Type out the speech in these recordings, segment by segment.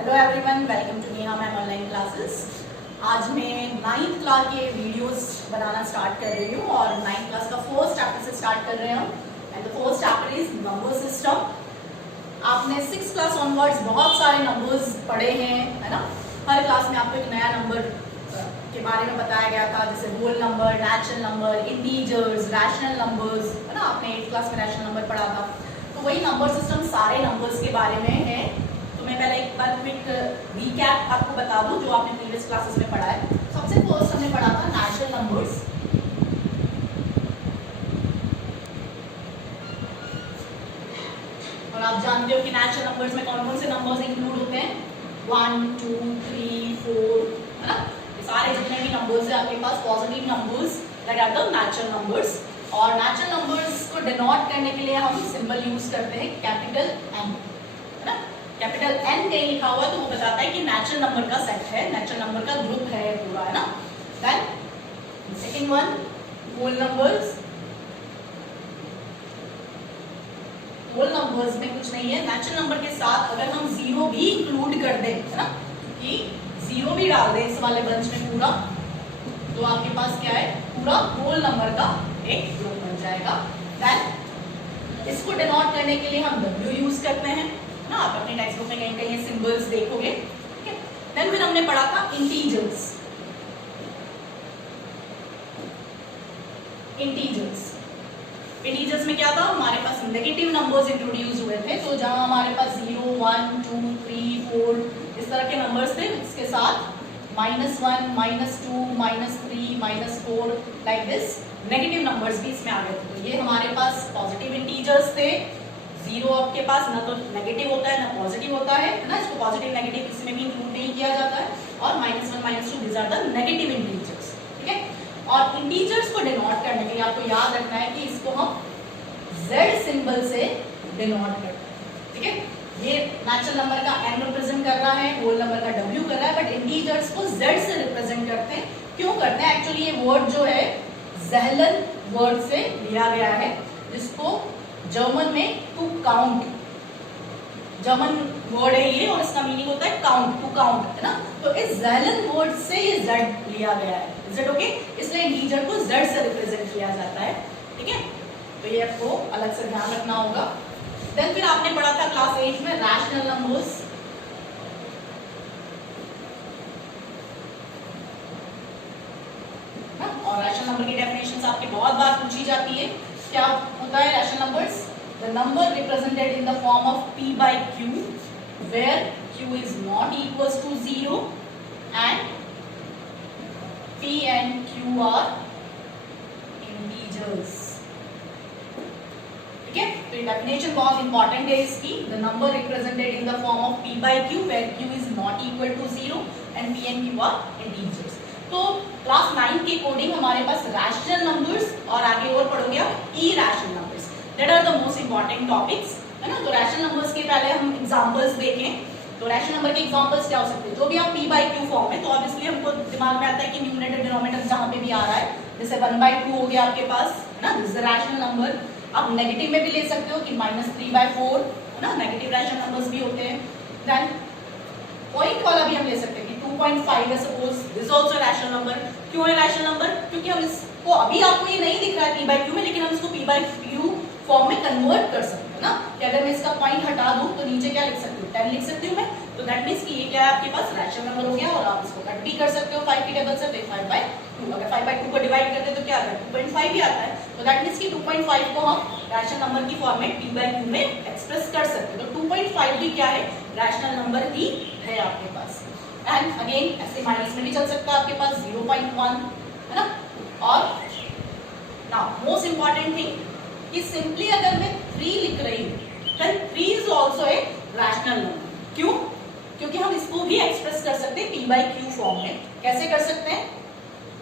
Hello everyone, welcome to Neha ma'am online classes. आज मैं 9th class के वीडियोस बनाना start कर रही हूँ और 9th क्लास का फर्स्ट चैप्टर से स्टार्ट कर रहे हैं and the first chapter is number system. आपने 6th क्लास ऑनवर्ड्स बहुत सारे नंबर्स पढ़े हैं, है ना। हर क्लास में आपको एक नया नंबर के बारे में बताया गया था, जैसे whole number, natural number, integers, rational numbers, है ना। आपने 8th क्लास में रैशनल नंबर पढ़ा था, तो वही नंबर सिस्टम सारे नंबर्स के बारे में है। तो मैं पहले एक बार क्विक रीकैप आपको बता दूं जो आपने प्रीवियस क्लासेस में पढ़ा है। सबसे फर्स्ट हमने पढ़ा था नेचुरल नंबर्स। और आप जानते हो कि नेचुरल नंबर्स में कौन कौन से नंबर्स इंक्लूड होते हैं, 1, 2, 3, 4, है ना। ये सारे जितने भी नंबर्स है आपके पास positive numbers that are the natural numbers. और नेचुरल नंबर्स को डिनोट करने के लिए हम सिंबल यूज करते हैं कैपिटल एन, है ना। कैपिटल एन कहीं लिखा हुआ है तो वो बताता है कि नेचुरल नंबर का सेट है, नेचुरल नंबर का ग्रुप है पूरा, है ना। Then second one whole numbers. Whole numbers में कुछ नहीं है, नेचुरल नंबर के साथ अगर हम जीरो भी इंक्लूड कर दें, है ना, कि जीरो भी डाल दें इस वाले बंच में पूरा, तो आपके पास क्या है, पूरा होल नंबर का एक ग्रुप बन जाएगा। देन इसको डिनोट करने के लिए हम W यूज करते हैं ना। आप अपनी टेक्स्ट बुक में कहीं कहीं ये सिंबल्स देखोगे, ठीक है। देन फिर हमने पढ़ा था इंटीजर्स। इंटीजर्स में क्या था, हमारे पास नेगेटिव नंबर्स इंट्रोड्यूस हुए थे। तो जहां हमारे पास 0, 1, 2, 3, 4 इस तरह के नंबर्स थे, इसके साथ -1, -2, -3, -4 लाइक दिस नेगेटिव नंबर्स भी इसमें आ गए थे। तो ये हमारे पास पॉजिटिव इंटीजर्स थे। जीरो आपके पास ना तो नेगेटिव होता है ना पॉजिटिव होता है ना। इसको पॉजिटिव नेगेटिव किसी में भी इंक्लूड नहीं किया जाता है। और -1, -2 these are the negative integers, ठीक है। और इंटीजर्स को डिनोट करने के लिए आपको याद रखना है कि इसको हम Z सिंबल से डिनोट करते हैं, ठीक है। ये नेचुरल नंबर का n रिप्रेजेंट कर रहा है, होल नंबर का W कर रहा है, बट इंटीजर्स को Z से रिप्रेजेंट करते हैं। क्यों करते हैं, एक्चुअली ये वर्ड जो है ज़ेहलन वर्ड से लिया गया है, जिसको जर्मन में टू काउंट, जर्मन वर्ड है ये, और इसका मीनिंग होता है काउंट, टू काउंट, है ना। तो इस ज़ेहलन वर्ड से ये Z लिया गया है, Z, ओके। इसलिए इंटीजर को Z से रिप्रेजेंट किया जाता है, ठीक है। तो ये आपको अलग से ध्यान रखना होगा। देन फिर आपने पढ़ा था क्लास 8 में रैशनल नंबर्स। और रैशनल नंबर की डेफिनेशंस आपकी बहुत बार पूछी जाती है। क्या होता है rational numbers? The number represented in the form of p by q where q is not equals to 0 and p and q are integers, ठीक है। तो ये डेफिनेशन बहुत इंपॉर्टेंट है इसकी। The number represented in the form of p by q where q is not equal to 0 and p and q are integers। तो class 9 के according हमारे पास रैशनल नंबर्स और आगे और पढ़ोगे आप irrational numbers, that are the most important topics, है ना। तो रैशनल नंबर्स के पहले हम एग्जांपल्स देखें। तो रैशनल नंबर के एग्जांपल्स क्या हो सकते हैं, जो भी आप p by q फॉर्म में, तो ऑब्वियसली हमको दिमाग में आता है कि न्यूमरेटर डिनोमिनेटर जहां पे भी आ रहा है, जैसे 1/2 हो गया आपके पास, है ना, this is a rational number. आप नेगेटिव में भी ले सकते हो कि -3/4, है ना, नेगेटिव रैशनल नंबर्स भी होते हैं। देन पॉइंट वाला भी हम ले सकते हैं कि 2.5 है suppose, this also rational number. क्यों है रैशनल नंबर? क्योंकि हम इसको, अभी आपको ये नहीं दिख रहा है p by q में, लेकिन हम इसको p by q फॉर्म में कन्वर्ट कर सकते हैं ना, कि अगर मैं इसका पॉइंट हटा दूं तो नीचे क्या लिख सकती हूँ, 10 लिख सकती हूँ मैं। तो दैट मींस कि ये क्या है आपके पास रैशनल नंबर हो गया। और आप इसको कट भी कर सकते हो 5 की टेबल से, तो 5/2, अगर 5/2 को डिवाइड करते तो क्या आता है, 2.5 ही आता है। तो दैट मींस कि 2.5 को हम रैशनल नंबर की फॉर्म में p by q में एक्सप्रेस कर सकते हैं। तो 2.5 भी क्या है, रैशनल नंबर ही है आपके पास। एंड अगेन ऐसे माइनस में भी चल सकता है आपके पास 0.1, है ना। और नाउ मोस्ट इंपॉर्टेंट थिंग कि सिंपली अगर मैं 3 लिख रही हूँ, then 3 is also a rational number. क्यों? क्योंकि हम इसको भी एक्सप्रेस कर सकते हैं p by q फॉर्म में। कैसे कर सकते हैं?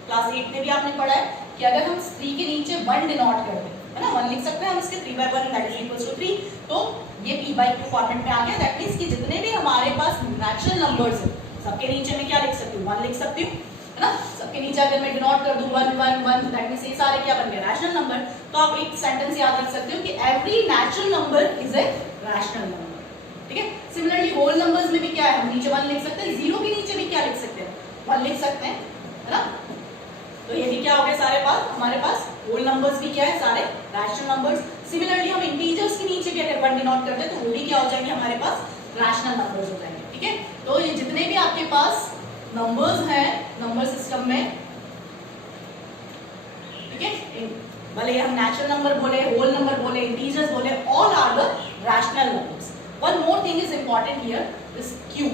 क्लास 8 में भी आपने पढ़ा है कि अगर हम 3 के नीचे 1 डिनोट कर दें, है ना, 1 लिख सकते हैं हम इसके 3/1 दैट इज इक्वल्स टू 3, तो ये p by q फॉर्मेट में आ गया। दैट मींस कि जितने भी हमारे पास नेचुरल नंबर्स हैं, सबके नीचे में क्या लिख सकती हूँ, 1 लिख सकती हूँ, है ना। सबके नीचे अगर मैं डिनोट कर दूं 1 1 1, दैट मींस ये सारे क्या बन गए, रैशनल नंबर। तो आप एक सेंटेंस याद रख सकते हो कि every natural number is a rational number, ठीक है। सिमिलरली होल नंबर्स में भी क्या है, हम नीचे 1 लिख सकते हैं, 0 के नीचे भी क्या लिख सकते हैं, 1 लिख सकते हैं, है ना। तो ये भी क्या हो गया सारे पास, हमारे पास होल नंबर्स भी क्या है, सारे रैशनल नंबर्स। सिमिलरली हम इंटीजर्स के नीचे भी अगर 1 डिनोट करते हैं तो वो भी क्या हो जाएंगे हमारे पास, रैशनल नंबर्स हो जाएंगे, ठीक है। तो ये जितने भी आपके पास नंबर्स हैं नंबर सिस्टम में, ठीक है, भले हम नेचुरल नंबर बोले, होल नंबर बोले, इंटीजर्स बोले, all are the rational numbers. One more thing is important here, this q,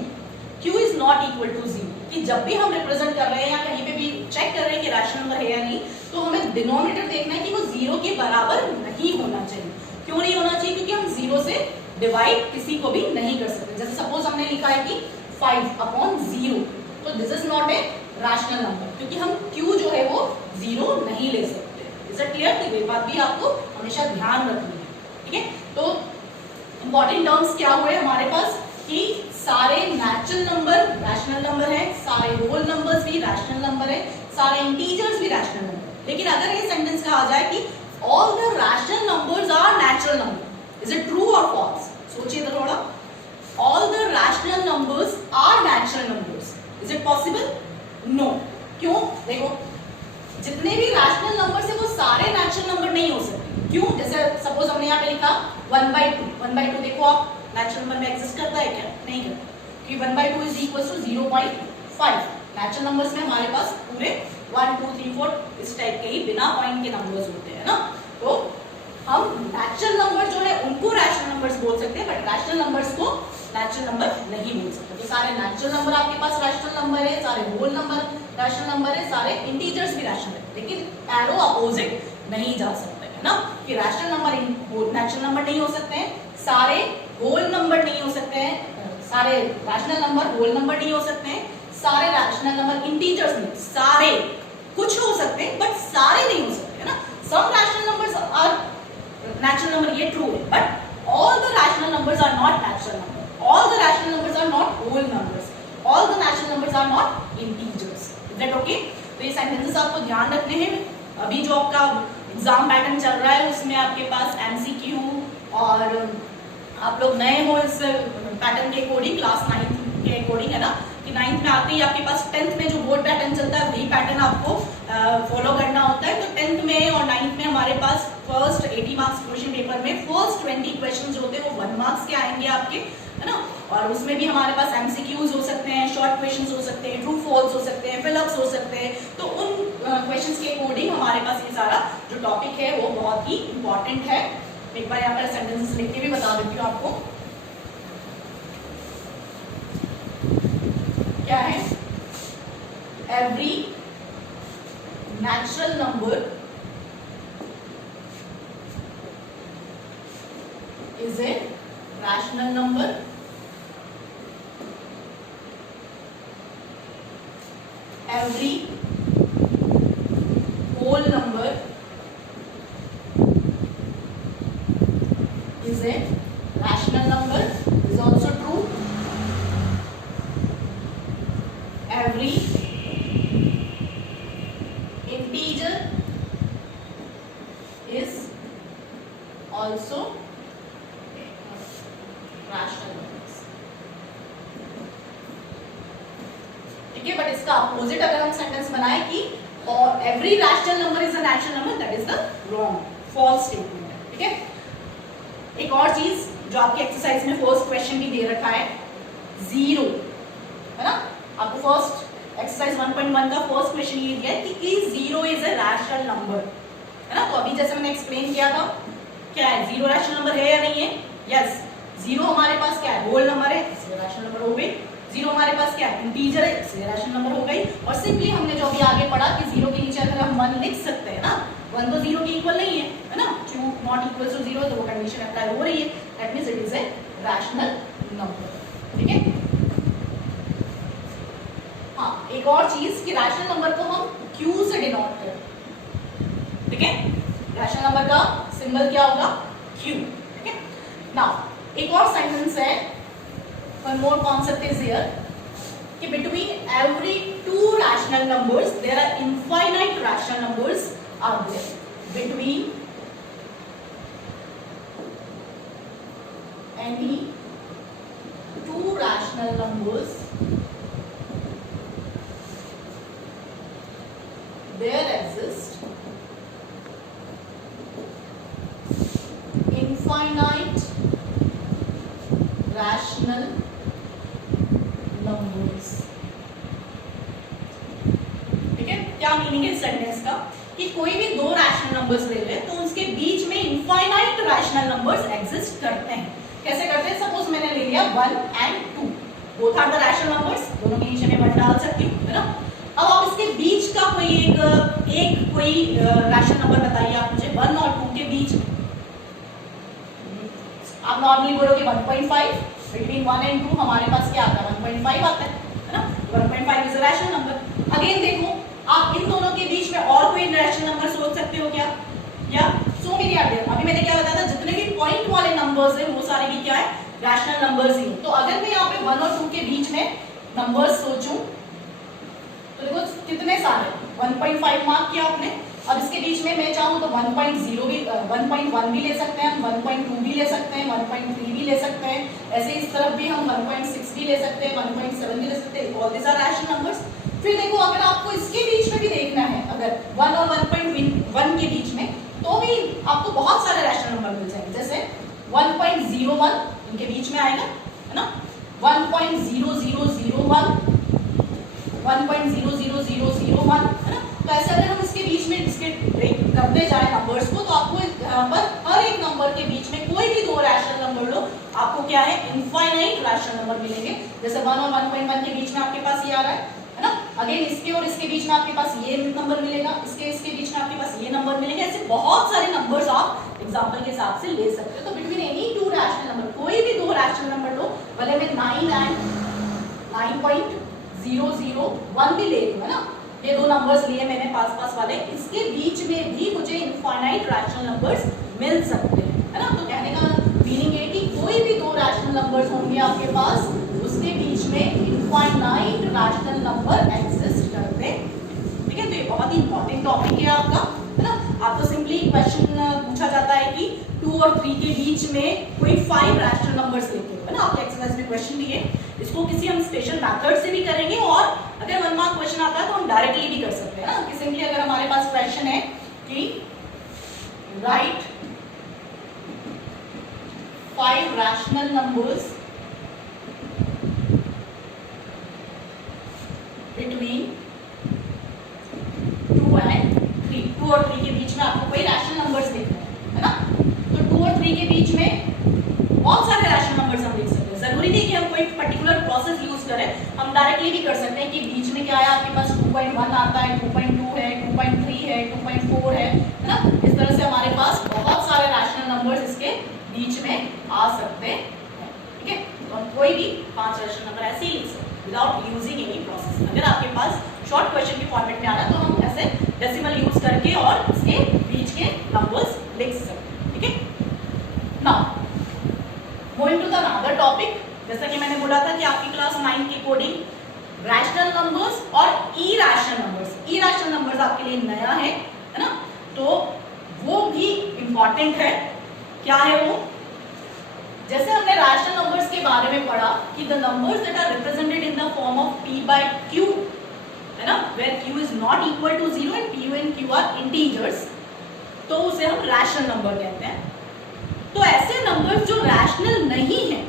q is not equal to 0, कि जब भी हम रिप्रेजेंट कर रहे हैं या कहीं पे भी चेक कर रहे हैं कि रैशनल नंबर है या नहीं, तो हमें डिनोमिनेटर देखना है कि वो 0 के बराबर नहीं होना चाहिए। क्यों नहीं होना चाहिए, क्योंकि हम 0 से डिवाइड किसी को भी नहीं कर सकते। जैसे सपोज हमने लिखा है कि 5/0, तो this is not a rational number, क्योंकि हम q जो है वो 0 नहीं ले सकते। इज इट क्लियर, कि ये बात भी आपको हमेशा ध्यान रखनी है, ठीक है। तो इंपॉर्टेंट टर्म्स क्या हुए हमारे पास, कि सारे नेचुरल नंबर रैशनल नंबर है, सारे होल नंबर्स भी रैशनल नंबर है, सारे इंटीजर्स भी रैशनल नंबर। लेकिन अगर ये सेंटेंस कहा जाए कि all the rational numbers are natural number, is it true और फॉल्स, सोचिए तो थोड़ा। All the rational numbers are natural numbers, is it possible, no. क्यों, देखो जितने भी रैशनल नंबर्स है वो सारे नेचुरल नंबर नहीं हो सकते। क्यों, जैसे सपोज हमने यहाँ पे लिखा 1/2, देखो आप नेचुरल नंबर में एग्जिस्ट करता है क्या, नहीं करता, क्योंकि 1/2 is equal to 0.5। Natural numbers में हमारे पास पूरे 1 2 3 4 इस टाइप के ही बिना पॉइंट के नंबर्स होते हैं ना। तो हम नेचुरल नंबर जो है उनको रैशनल नंबर्स बोल सकते हैं, बट रैशनल नंबर्स को नेचुरल नंबर नहीं बोल सकते। तो सारे नेचुरल नंबर आपके पास रैशनल नंबर है, सारे होल नंबर रैशनल नंबर है, सारे इंटीजर्स भी रैशनल है, लेकिन एरो अपोजिट नहीं जा सकते है ना, कि रैशनल नंबर नेचुरल नंबर नहीं हो सकते हैं, सारे होल नंबर नहीं हो सकते हैं, सारे रैशनल नंबर होल नंबर नहीं हो सकते हैं, सारे रैशनल नंबर इंटीजर्स नहीं, सारे कुछ हो सकते हैं बट सारे नहीं हो सकते, है ना। Some rational numbers are natural number, ये ट्रू है, but all the rational numbers are not natural number, all the rational numbers are not whole numbers, all the natural numbers are not integers. Is that okay. तो ये sentences आपको ध्यान रखने हैं। अभी जो आपका एग्जाम पैटर्न चल रहा है उसमें आपके पास एमसीक्यू, और आप लोग नए हो इस पैटर्न के अकॉर्डिंग, क्लास 9 के अकॉर्डिंग, है ना, कि 9th में आते ही आपके पास 10th में जो बोर्ड पैटर्न चलता है वही पैटर्न आपको फॉलो करना होता है। तो 10th में और 9th में हमारे पास फर्स्ट 80 मार्क्स क्वेश्चन पेपर में फर्स्ट 20 क्वेश्चन जो होते हैं वो 1 मार्क्स के आएंगे आपके, है ना। और उसमें भी हमारे पास एमसीक्यूज हो सकते हैं, शॉर्ट क्वेश्चंस हो सकते हैं, ट्रू फॉल्स हो सकते हैं, फिलअप्स हो सकते हैं। तो उन क्वेश्चंस के अकॉर्डिंग हमारे पास ये सारा जो टॉपिक है वो बहुत ही इंपॉर्टेंट है। एक बार यहाँ पर सेंटेंसेस लिख के भी बता देती हूँ आपको क्या है। Every natural number is a rational number, every whole number is a rational number, is also true, every integer is also rational numbers, ठीक है। बट इसका अपोजिट अगर हम सेंटेंस बनाए कि और every rational number is a natural number, that is the wrong, false statement है, ठीक है। एक और चीज जो आपके एक्सरसाइज में फर्स्ट क्वेश्चन भी दे रखा है, 0, है ना। आपको फर्स्ट एक्सरसाइज 1.1 का फर्स्ट क्वेश्चन ये दिया है कि 0 इज अ रैशनल नंबर, है ना। तो अभी जैसे मैंने एक्सप्लेन किया था, क्या है 0 रैशनल नंबर है या नहीं है, यस। 0 हमारे पास क्या है, होल नंबर है, इसलिए रैशनल नंबर हो गई। 0 हमारे पास क्या है, इंटीजर है, इसलिए रैशनल नंबर हो गई। और सिंपली हमने जो अभी आगे पढ़ा कि 0 के नीचे अगर हम 1 लिख सकते हैं ना, 1 तो 0 के इक्वल नहीं है ना, q नॉट इक्वल टू 0, तो वो कंडीशन अप्लाई हो रही है, that means it is a rational number, ठीक है। हाँ, एक और चीज कि रैशनल नंबर को हम q से डिनोट करते हैं, ठीक है। रैशनल नंबर का सिंबल क्या होगा, q, ठीक है। नाउ एक और सेंटेंस है, one more concept is here, कि between every two rational numbers there are infinite rational numbers are there. Between any two rational numbers there exist infinite rational numbers। ठीक है, क्या मीनिंग है इस सेंटेंस का कि कोई भी दो रैशनल नंबर्स ले ले तो उसके बीच में इनफाइनाइट रैशनल नंबर्स एग्जिस्ट करते हैं। कैसे करते हैं? सपोज मैंने ले लिया 1 and 2, both are the rational numbers, दोनों के नीचे में 1 डाल सकती हूँ, है ना। अब आप इसके बीच का कोई एक कोई रैशनल नंबर बताइए आप मुझे 1 और 2 के बीच में। आप नॉर्मली बोलोगे 1.5, बिटवीन 1 and 2 हमारे पास क्या आता है? 1.5 आता है ना। 1.5 is a rational number. Again देखो, आप इन दोनों के बीच में और कोई रैशनल नंबर सोच सकते हो क्या? या सो मेरी आइडिया, अभी मैंने क्या बताया था, जितने भी पॉइंट वाले नंबर्स हैं वो सारे भी क्या है? रैशनल नंबर्स ही। तो अगर मैं यहाँ पे 1 और 2 के बीच में नंबर्स सोचूं तो देखो कितने सारे, 1.5 मार्क किया आपने। अब इसके बीच में मैं चाहूँ तो 1.0 भी 1.1 भी ले सकते हैं, 1.2 भी ले सकते हैं, 1.3 भी ले सकते हैं। ऐसे इस तरफ भी हम 1.6 भी ले सकते हैं, 1.7 भी ले सकते हैं। All these are rational numbers. फिर देखो, अगर आपको इसके बीच में भी देखना है, अगर 1 और 1.1 के बीच में, तो भी आपको बहुत सारे रैशनल नंबर मिल जाएंगे। जैसे 1.01 इनके बीच में आएगा, है ना। 1.0001, 1.00001, है ना। तो ऐसे अगर हम इसके बीच में इसके करते जाए नंबर्स को, तो आपको यहाँ पर हर एक नंबर के बीच में कोई भी दो रैशनल नंबर लो, आपको क्या है? इनफाइनाइट रैशनल नंबर मिलेंगे। जैसे 1 और 1.1 के बीच में आपके पास ये आ रहा है ना। अगेन इसके और इसके बीच में आपके पास ये नंबर मिलेगा, इसके बीच में आपके पास ये नंबर मिलेंगे। ऐसे बहुत सारे नंबर्स आप एग्जांपल के हिसाब से ले सकते हो। तो between any two rational number, कोई भी दो रैशनल नंबर लो, भले मैं 9 and 9.001 भी ले लूं, है ना। ये दो नंबर्स लिए मैंने पास वाले, इसके बीच में भी मुझे इनफाइनाइट रैशनल नंबर्स मिल सकते हैं, है ना। तो कहने का मीनिंग है कि कोई भी दो रैशनल नंबर्स होंगे आपके पास, उसके बीच में इनफाइनाइट रैशनल नंबर एग्जिस्ट करते हैं। ठीक है, तो ये बहुत ही इंपॉर्टेंट टॉपिक है आपका, है ना। आपको सिंपली क्वेश्चन पूछा जाता है कि 2 और 3 के बीच में कोई 5 रैशनल नंबर्स लेके, है ना। आपके एक्सरसाइज में क्वेश्चन दिए, इसको किसी हम स्पेशल मेथड से भी करेंगे, और अगर 1 मार्क क्वेश्चन आता है तो हम डायरेक्टली भी कर सकते हैं ना। कि सिंपली अगर हमारे पास क्वेश्चन है कि right 5 rational numbers between 2 and 3, 2 और 3 के बीच में आपको कोई रैशनल नंबर्स लिखना है ना। तो 2 और 3 के बीच में बहुत सारे रैशनल नंबर्स हम लिख सकते हैं। जरूरी नहीं कि हम कोई पर्टिकुलर प्रोसेस यूज करें, हम डायरेक्टली भी कर सकते हैं कि बीच में क्या है आपके पास 2.1 आता है, 2.2 है, 2.3 है, 2.4 है ना। इस तरह से हमारे पास बहुत सारे रैशनल नंबर्स इसके बीच में आ सकते हैं। ठीक है, तो हम कोई भी 5 रैशनल नंबर ऐसे ही लिख सकते हैं विदाउट यूजिंग एनी प्रोसेस। अगर आपके पास शॉर्ट क्वेश्चन के फॉर्मेट में आ रहा है तो हम ऐसे डेसिमल यूज करके और इसके बीच के नंबर्स लिख सकते हैं। ठीक है, now going to the another topic. जैसा कि मैंने बोला था कि आपकी क्लास 9 की कोडिंग रैशनल नंबर्स और इरैशनल नंबर्स, इरैशनल नंबर्स आपके लिए नया है ना। तो वो भी इंपॉर्टेंट है। क्या है वो? जैसे हमने रैशनल नंबर्स के बारे में पढ़ा कि the numbers that are represented in the form of p by q, है ना, where q is not equal to 0 and p and q are integers, तो उसे हम रैशनल नंबर कहते हैं। तो ऐसे नंबर्स जो रैशनल नहीं है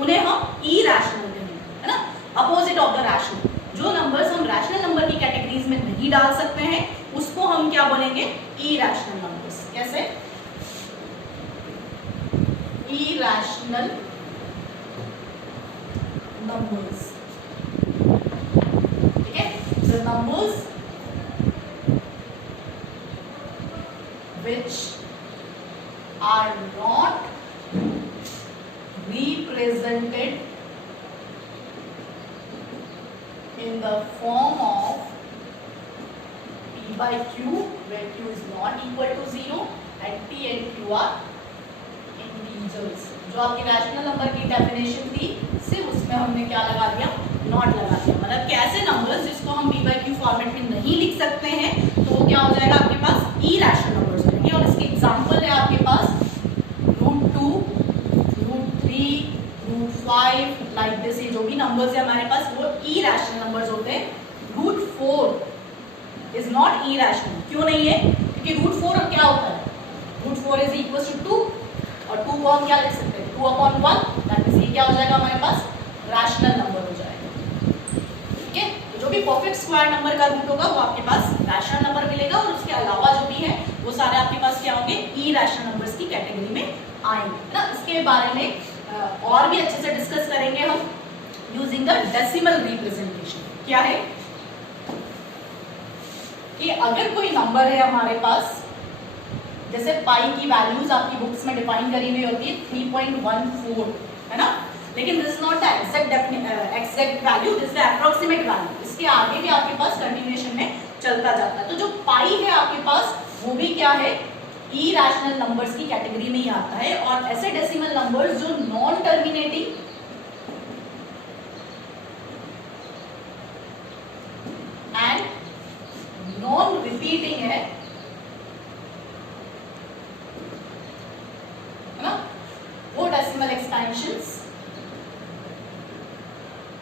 उन्हें हम इरैशनल कहेंगे, है ना, अपोजिट ऑफ द रैशनल। जो नंबर्स हम रैशनल नंबर की कैटेगरीज में नहीं डाल सकते हैं उसको हम क्या बोलेंगे? Irrational numbers. कैसे? irrational numbers। ठीक है, the numbers which are not represented in the form of p by q, where q is not equal to 0 and p and q are integers. जो आपकी रैशनल नंबर की definition थी सिर्फ उसमें हमने क्या लगा दिया? नॉट लगा दिया। मतलब कैसे नंबर्स जिसको हम p by q फॉर्मेट में नहीं लिख सकते हैं तो वो क्या हो जाएगा आपके पास? इरैशनल नंबर्स हो जाएंगे। और इसके एग्जांपल है आपके पास √2, √3, √4 5 लाइक दिस, ये जो भी नंबर्स है हमारे पास वो इरेशनल नंबर्स होते हैं। √4 इज नॉट इरेशनल। क्यों नहीं है? क्योंकि √4 क्या होता है? √4 इज इक्वल टू 2 और 2 को हम क्या लिख सकते हैं? 2/1, दैट मींस ये क्या हो जाएगा हमारे पास? रैशनल नंबर हो जाएगा। ठीक है, तो जो भी परफेक्ट स्क्वायर नंबर का रूट होगा वो आपके पास रैशनल नंबर मिलेगा और उसके अलावा जो भी है वो सारे आपके पास क्या होंगे? इरेशनल नंबर्स की कैटेगरी में आएंगे ना। इसके बारे में और भी अच्छे से डिस्कस करेंगे हम यूजिंग द डेसिमल रिप्रेजेंटेशन। क्या है कि अगर कोई नंबर है हमारे पास, जैसे पाई की वैल्यूज आपकी बुक्स में डिफाइन करी हुई होती है 3.14 है ना, लेकिन this is not the exact value, this the approximate value. इसके आगे भी आपके पास कंटिन्यूएशन में चलता जाता है। तो जो पाई है आपके पास वो भी क्या है? इरेशनल नंबर्स की कैटेगरी में ही आता है। और ऐसे डेसिमल नंबर्स जो non terminating and non repeating है ना, वो डेसिमल एक्सपेंशंस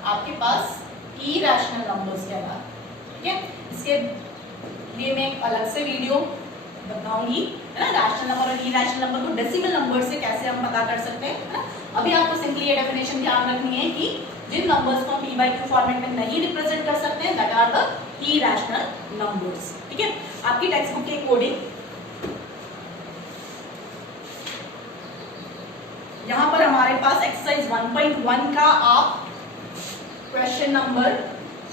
आपके पास इरेशनल नंबर्स कहलाते हैं। ठीक है, इसके लिए मैं एक अलग से वीडियो बताऊंगी है ना, रैशनल नंबर और इरेशनल नंबर को डेसिमल नंबर से कैसे हम पता कर सकते हैं, है ना। अभी आपको सिंपली ये डेफिनेशन ध्यान रखनी है कि जिन नंबर्स को हम p/q फॉर्मेट में नहीं रिप्रेजेंट कर सकते हैं, that are the irrational numbers. ठीक है, आपकी टेक्स्ट बुक के अकॉर्डिंग यहाँ पर हमारे पास एक्सरसाइज 1.1 का आप क्वेश्चन नंबर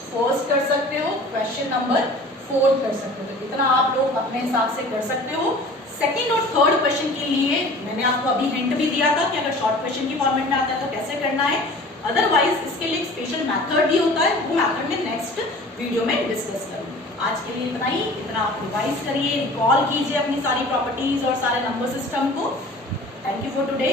फर्स्ट कर सकते हो, क्वेश्चन नंबर फोर्थ कर सकते हो। इतना आप लोग अपने हिसाब से कर सकते हो। सेकंड और थर्ड क्वेश्चन के लिए मैंने आपको अभी हिंट भी दिया था कि अगर शॉर्ट क्वेश्चन की फॉर्मेट में आता है तो कैसे करना है। अदरवाइज इसके लिए एक स्पेशल मेथड भी होता है, वो मेथड में नेक्स्ट वीडियो में डिस्कस करूंगी। आज के लिए इतना ही। इतना आप रिवाइज करिए, रिकॉल कीजिए अपनी सारी प्रॉपर्टीज और सारे नंबर सिस्टम को। Thank you for today.